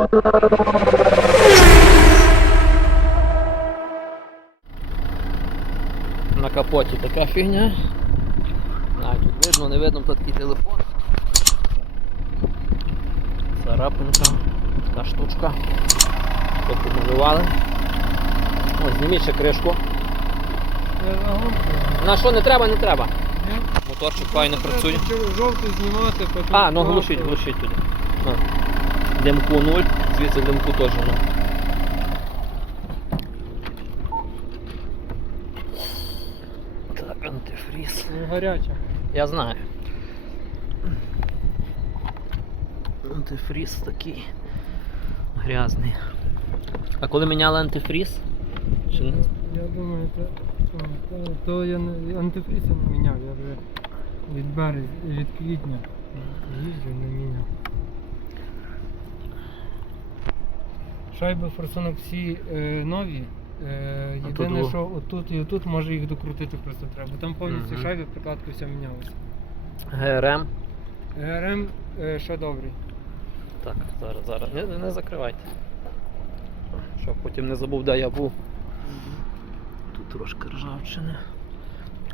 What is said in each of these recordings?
На капоті така фігня. А, тут видно, не видно, тут такий телефон. Царапинка, така штучка. Тут помалювали. Ось, зніміть ще кришку. На що не треба, не треба. Моторчик файно працює. Жовтий знімати, потім. А, ну глушіть, глушіть туди. На. Димку 0, звідси димку теж 0. Так, антифріз. Гаряча. Я знаю. Антифріз такий грязний. А коли міняли антифріз? Чи не? Я думаю, то, то, я не, антифріз я не міняв, я вже від березня, від квітня їжджу, не міняв. Шайби форсунок всі е, нові. Е, єдине, тут що отут і отут може їх докрутити просто треба. Там повністю Мгм. шайби, прикладка вся мінялася. ГРМ. ГРМ е, ще добрий. Так, зараз, зараз. Не, не закривайте. Щоб потім не забув, де я був. Тут трошки ржавчини.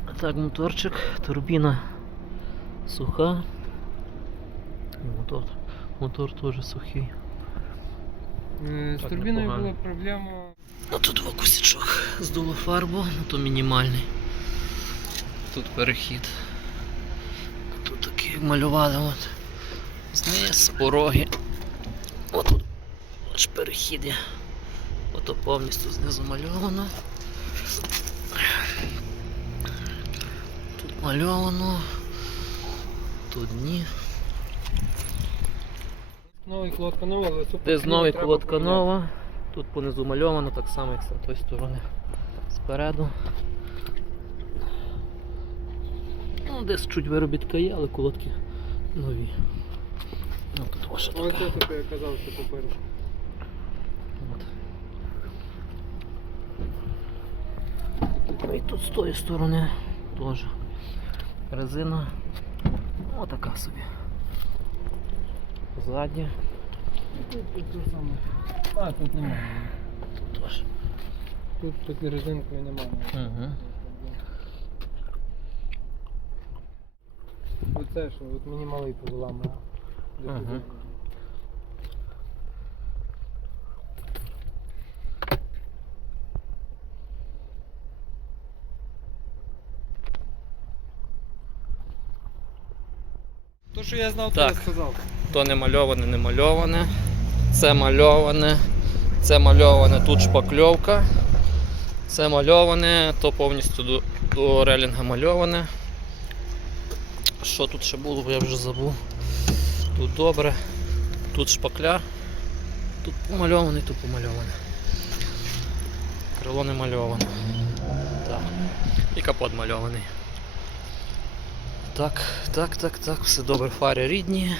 А так, моторчик, турбіна суха. Мотор, мотор теж сухий. З Так, турбіною непогано. була проблема. Ну тут два кусячок здуло фарбу, ну то мінімальний. Тут перехід. Тут такий малювали от. Знизу, пороги. Отут аж перехід є. Ото повністю знизу мальовано. Тут мальовано. Тут ні. Новий колодка нова, але супер. Десь новий треба колодка нова. Тут понизу мальовано, так само, як з тої сторони. Спереду. Ну, десь чуть виробітка є, але колодки нові. Ну, тут ваша Ось така. це, що я казав, що попереду. Ну і тут з тої сторони теж резина. Отака собі. Задня Тут, тут те саме. А, тут немає. теж. Тут таки резинкою немає. Угу. Оце що, от мені малий позаламав. Ага. То, що я знав, то Так. я сказав. То не мальоване, не мальоване. Це мальоване. Це мальоване, тут шпакльовка. Це мальоване, то повністю до, до релінга мальоване. Що тут ще було, бо я вже забув. Тут добре. Тут шпакля. Тут помальоване, тут помальоване. Крило не мальоване. Так. І капот мальований. Так, так, так, так, все добре, фари рідні.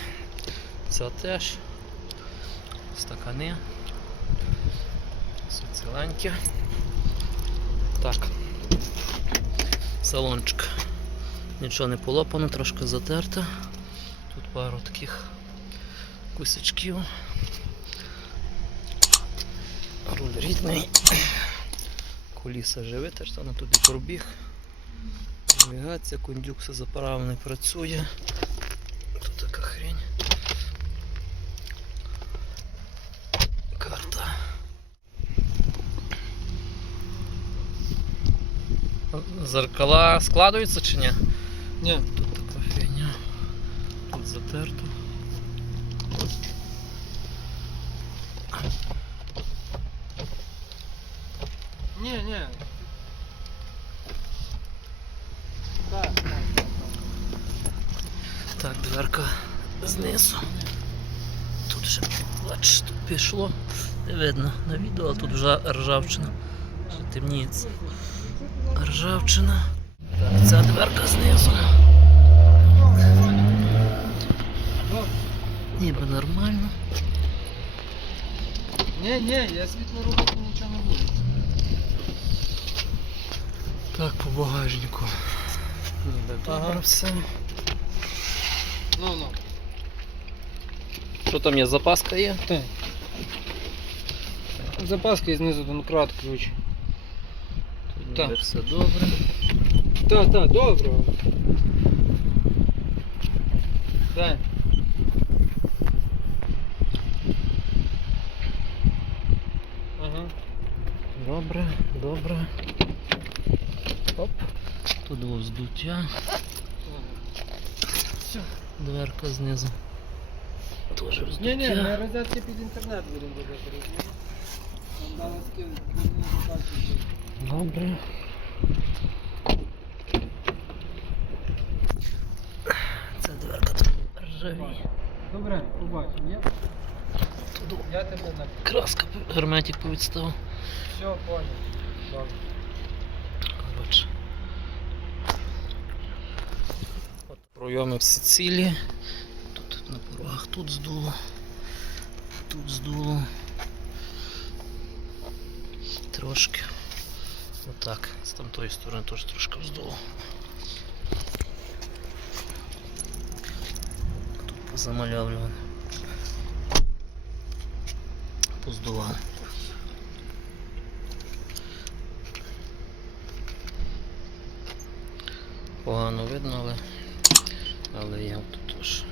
Це теж. Стакани. Все ціленьке. Так. Салончик. Нічого не полопано, трошки затерто. Тут пару таких кусочків. Руль рідний. Коліса вже витерта, на туди пробіг. Навігація, кондюк все заправлений працює. Тут така хрень. Карта. Зеркала складуються чи ні? Ні. Тут така фігня. Тут затерто. Ні, ні. Так, так, так. Так, дверка знизу. Тут ще бач, тут пішло. Не видно на відео, а тут вже ржавчина. Вже темніється. Ржавчина. Так, ця дверка знизу. Ніби нормально. Ні, ні, я світло робити нічого не буду. Так, по багажнику. Добре Ага. все. Ну, ну. Що там є? Запаска є? Так. Запаска і знизу донкрат ключ. Так. ніби все добре. Так, так, добре. Ага. Добре, добре. Оп. Тут було здуття, Все. дверка знизу. Тоже вздуття. Ні, ні, ми розетки під інтернет будемо робити? Там дали скину, Добре. Ця дверка тут ржавіє. Добре, побачимо. Я, Тут я тебе на краска, герметик повідстав. все понял. Добре. От пройоми всі цілі. Тут на порогах тут здуло. Тут здуло. Трошки. Отак. З тамтої сторони теж трошки вздуло. Тут позамальовлювано. Поздувало. Погано видно, але, але я тут теж.